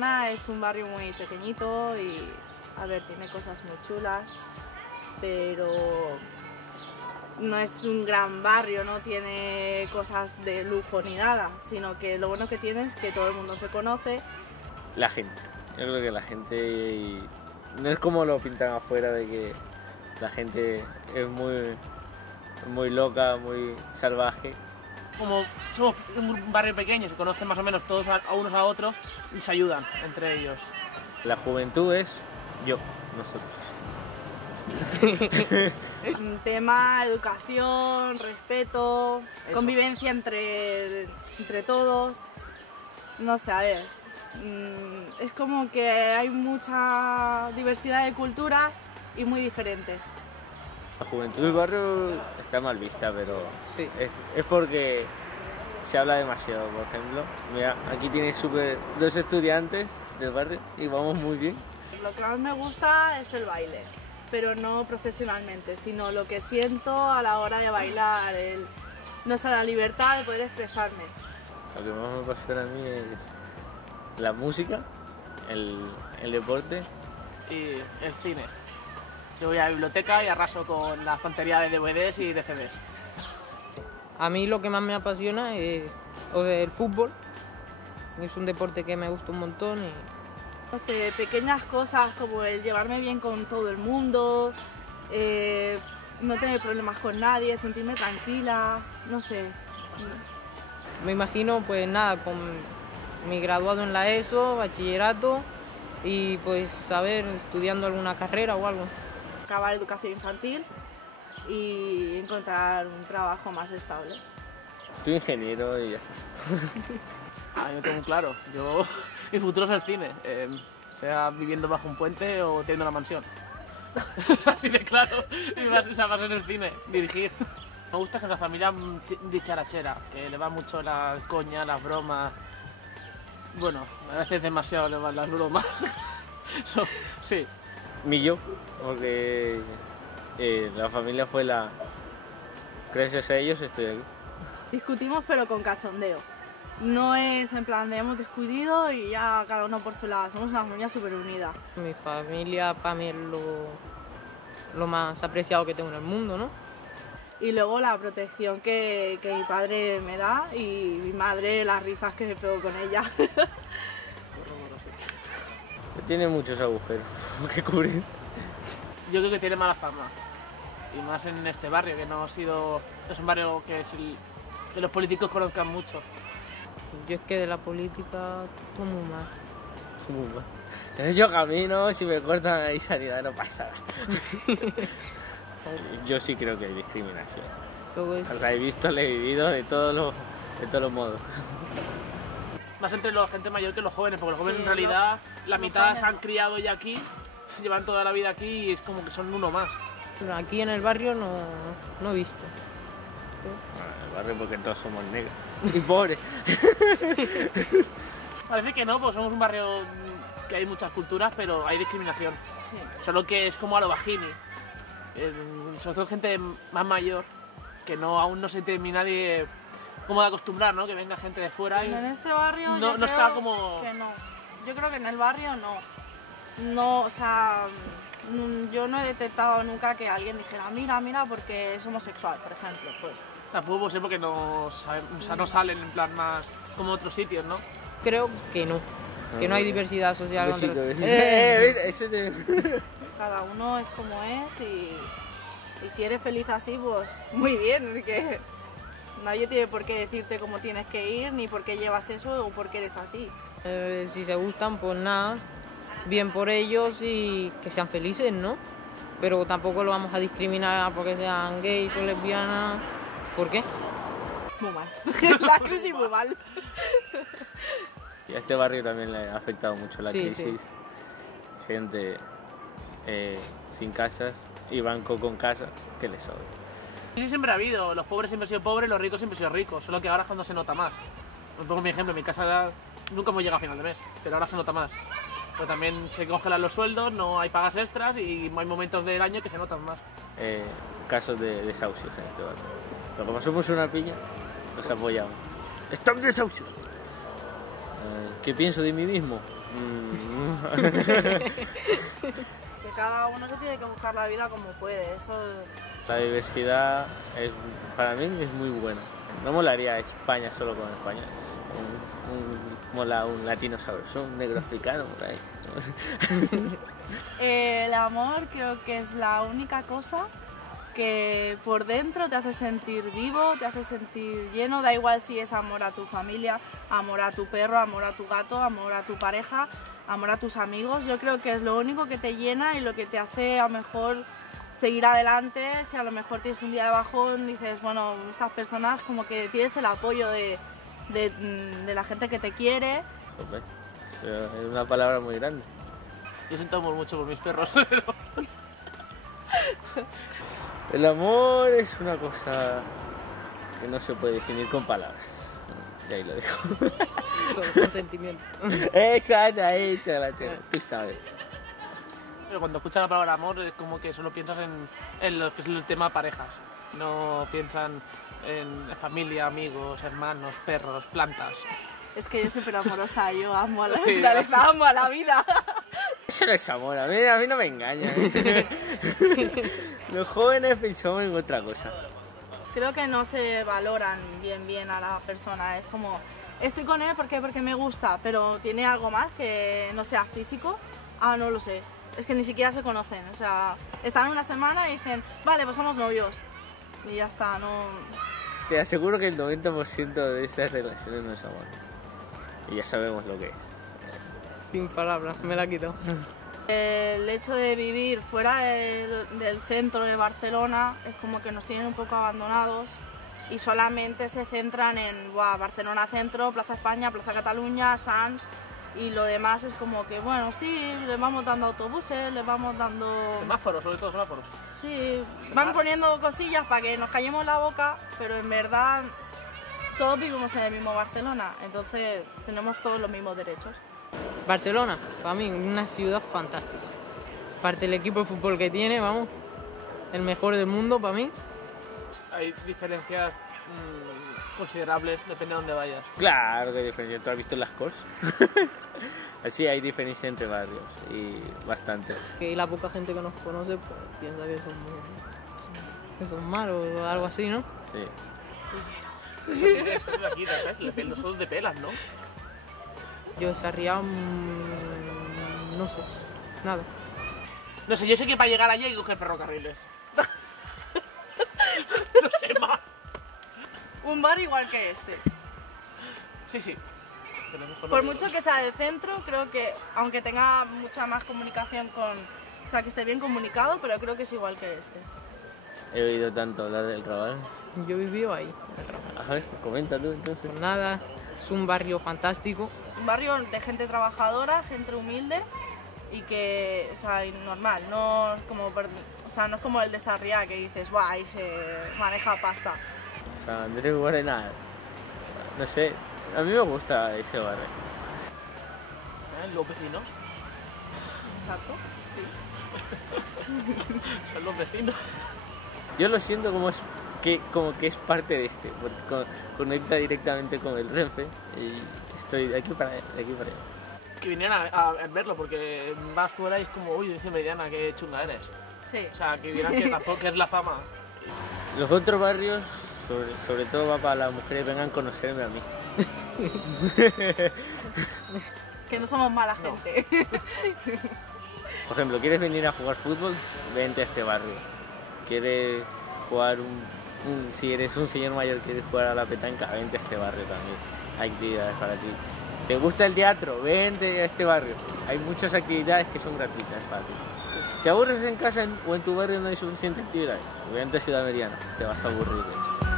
Triana es un barrio muy pequeñito y, a ver, tiene cosas muy chulas, pero no es un gran barrio, no tiene cosas de lujo ni nada, sino que lo bueno que tiene es que todo el mundo se conoce. La gente. Yo creo que la gente no es como lo pintan afuera, de que la gente es muy loca, muy salvaje. Como somos un barrio pequeño, se conocen más o menos todos a unos a otros y se ayudan entre ellos. La juventud es nosotros. Tema educación, respeto, Eso. Convivencia entre todos. No sé, a ver, es como que hay mucha diversidad de culturas y muy diferentes. La juventud del barrio está mal vista, pero Sí. es porque se habla demasiado. Por ejemplo, mira, aquí tienes dos estudiantes del barrio y vamos muy bien. Lo que más me gusta es el baile, pero no profesionalmente, sino lo que siento a la hora de bailar, nuestra libertad de poder expresarme. Lo que más me apasiona a mí es la música, el deporte. Y el cine. Yo voy a la biblioteca y arraso con la estantería de DVDs y de CDs. A mí lo que más me apasiona es el fútbol. Es un deporte que me gusta un montón y No sé, pequeñas cosas como el llevarme bien con todo el mundo, no tener problemas con nadie, sentirme tranquila, no sé. me imagino pues nada, con mi graduado en la ESO, bachillerato y pues saber estudiando alguna carrera o algo. Acabar educación infantil y encontrar un trabajo más estable. Soy ingeniero y ya. A mí me tengo muy claro. Mi futuro es el cine. Sea viviendo bajo un puente o teniendo una mansión. Es así de claro. Y más en el cine, dirigir. Me gusta que es una familia dicharachera, que le va mucho la coña, las bromas. Bueno, a veces demasiado le van las bromas. Sí. Millo, porque la familia fue gracias a ellos estoy aquí. Discutimos pero con cachondeo. No es en plan de hemos discutido y ya cada uno por su lado. Somos una familia súper unida. Mi familia para mí es lo más apreciado que tengo en el mundo, ¿no? Y luego la protección que mi padre me da y mi madre las risas que me pego con ella. Tiene muchos agujeros que cubrir. Yo creo que tiene mala fama. Y más en este barrio, que no es un barrio que los políticos conozcan mucho. Yo es que de la política tomo más. Yo camino, si me cortan ahí sanidad no pasa nada. Yo sí creo que hay discriminación. La he visto, la he vivido de todos los modos. Más entre la gente mayor que los jóvenes, porque los jóvenes Sí, en realidad la los mitad jóvenes. se han criado ya aquí, llevan toda la vida aquí y es como que son uno más. Pero aquí en el barrio no he visto. Bueno, en el barrio porque todos somos negros y pobres. Parece que no, porque somos un barrio que hay muchas culturas, pero hay discriminación. Sí. Solo que es como a lo bajini. Sobre todo gente más mayor, que aún no se termina de como de acostumbrar, ¿no? Que venga gente de fuera y En este barrio No- yo no creo está como- que no. Yo creo que en el barrio no. No, o sea, yo no he detectado nunca que alguien dijera mira porque es homosexual, por ejemplo. Pues tampoco puede ser porque no salen en plan más como otros sitios, ¿no? Creo que no. Que no hay diversidad social. Besito, contra- besito. Ese te- cada uno es como es y si eres feliz así, pues muy bien. Es que nadie tiene por qué decirte cómo tienes que ir, ni por qué llevas eso o por qué eres así. Si se gustan, pues nada, bien por ellos y que sean felices, ¿no? Pero tampoco lo vamos a discriminar porque sean gays o lesbianas. ¿Por qué? Muy mal. La crisis muy mal. Y a este barrio también le ha afectado mucho la Sí, crisis. sí. Gente sin casas y banco con casa, que les sobra. Sí, siempre ha habido. Los pobres siempre han sido pobres, los ricos siempre han sido ricos. Solo que ahora es cuando se nota más. Os pongo mi ejemplo, en mi casa nunca hemos llegado a final de mes, pero ahora se nota más. Pero también se congelan los sueldos, no hay pagas extras y hay momentos del año que se notan más. Casos de desahucios en este barrio. Lo que pasó por una piña, los apoyamos. ¡Stop desahucios! ¿Qué pienso de mí mismo? Que cada uno se tiene que buscar la vida como puede, eso... La diversidad para mí es muy buena. No molaría España solo con España. Mola un latino sabroso, un negro africano por ahí. El amor creo que es la única cosa que por dentro te hace sentir vivo, te hace sentir lleno, da igual si es amor a tu familia, amor a tu perro, amor a tu gato, amor a tu pareja, amor a tus amigos. Yo creo que es lo único que te llena y lo que te hace a lo mejor seguir adelante. Si a lo mejor tienes un día de bajón, dices, bueno, estas personas como que tienes el apoyo de la gente que te quiere. Joder, es una palabra muy grande. Yo siento amor mucho por mis perros, pero... El amor es una cosa que no se puede definir con palabras. Y ahí lo dejo. Con sentimiento. Exacto, ahí, chala, tú sabes. Pero cuando escuchas la palabra amor es como que solo piensas en lo que es el tema parejas. No piensan en familia, amigos, hermanos, perros, plantas. Es que yo soy súper amorosa, yo amo a la Sí. naturaleza, amo a la vida. Eso no es amor, a mí no me engaña. Los jóvenes pensamos en otra cosa. Creo que no se valoran bien a la persona, es como, estoy con él porque me gusta, pero tiene algo más que no sea físico, no lo sé, es que ni siquiera se conocen, o sea, están una semana y dicen, vale, pues somos novios, y ya está, no... Te aseguro que el 90% de esas relaciones no es amor. Y ya sabemos lo que es. Sin palabras, me la quito. El hecho de vivir fuera del centro de Barcelona es como que nos tienen un poco abandonados y solamente se centran en Barcelona Centro, Plaza España, Plaza Cataluña, Sants, y lo demás es como que, bueno, sí, les vamos dando autobuses, les vamos dando... Semáforos, sobre todo semáforos. Sí, van poniendo cosillas para que nos callemos la boca, pero en verdad todos vivimos en el mismo Barcelona, entonces tenemos todos los mismos derechos. Barcelona, para mí, una ciudad fantástica. Aparte el equipo de fútbol que tiene, vamos, el mejor del mundo para mí. Hay diferencias considerables, depende de dónde vayas. Claro que hay diferencia. ¿Tú has visto las cosas? Así hay diferencia entre barrios y bastante. Y la poca gente que nos conoce pues, piensa que son malos o algo así, ¿no? Sí. Eso es de aquí, ¿sabes? Los ojos de pelas, ¿no? Yo Sarriá, no sé, nada. No sé, yo sé que para llegar allí hay que coger ferrocarriles. No sé más. Un bar igual que este. Sí. Pero mejor Por no. mucho que sea del centro, creo que, aunque tenga mucha más comunicación o sea, que esté bien comunicado, pero creo que es igual que este. He oído tanto hablar del Raval. Yo he vivido ahí. A ver, comenta tú entonces. Pues nada, es un barrio fantástico. Un barrio de gente trabajadora, gente humilde y que, o sea, normal, no es como, o sea, no es como el de Sarriá que dices, guau, ahí se maneja pasta. O sea, Andrés Guarenal. No sé, a mí me gusta ese barrio. Los vecinos. Exacto, sí. Son los vecinos. Yo lo siento como que es parte de este, porque conecta directamente con el Renfe y estoy de aquí para allá. Que vinieran a verlo, porque vas fuera y es como, uy, dice Mediana, qué chunga eres. Sí. O sea, que vieran que tampoco es la fama. Los otros barrios, sobre todo va para las mujeres, vengan a conocerme a mí. Que no somos mala gente. Por ejemplo, ¿quieres venir a jugar fútbol? Vente a este barrio. ¿Quieres jugar si eres un señor mayor, quieres jugar a la petanca? Vente a este barrio también. Hay actividades para ti. ¿Te gusta el teatro? Vente a este barrio. Hay muchas actividades que son gratuitas para ti. ¿Te aburres en casa o en tu barrio no hay suficiente actividades? Vente a Ciudad Meridiana, te vas a aburrir de eso.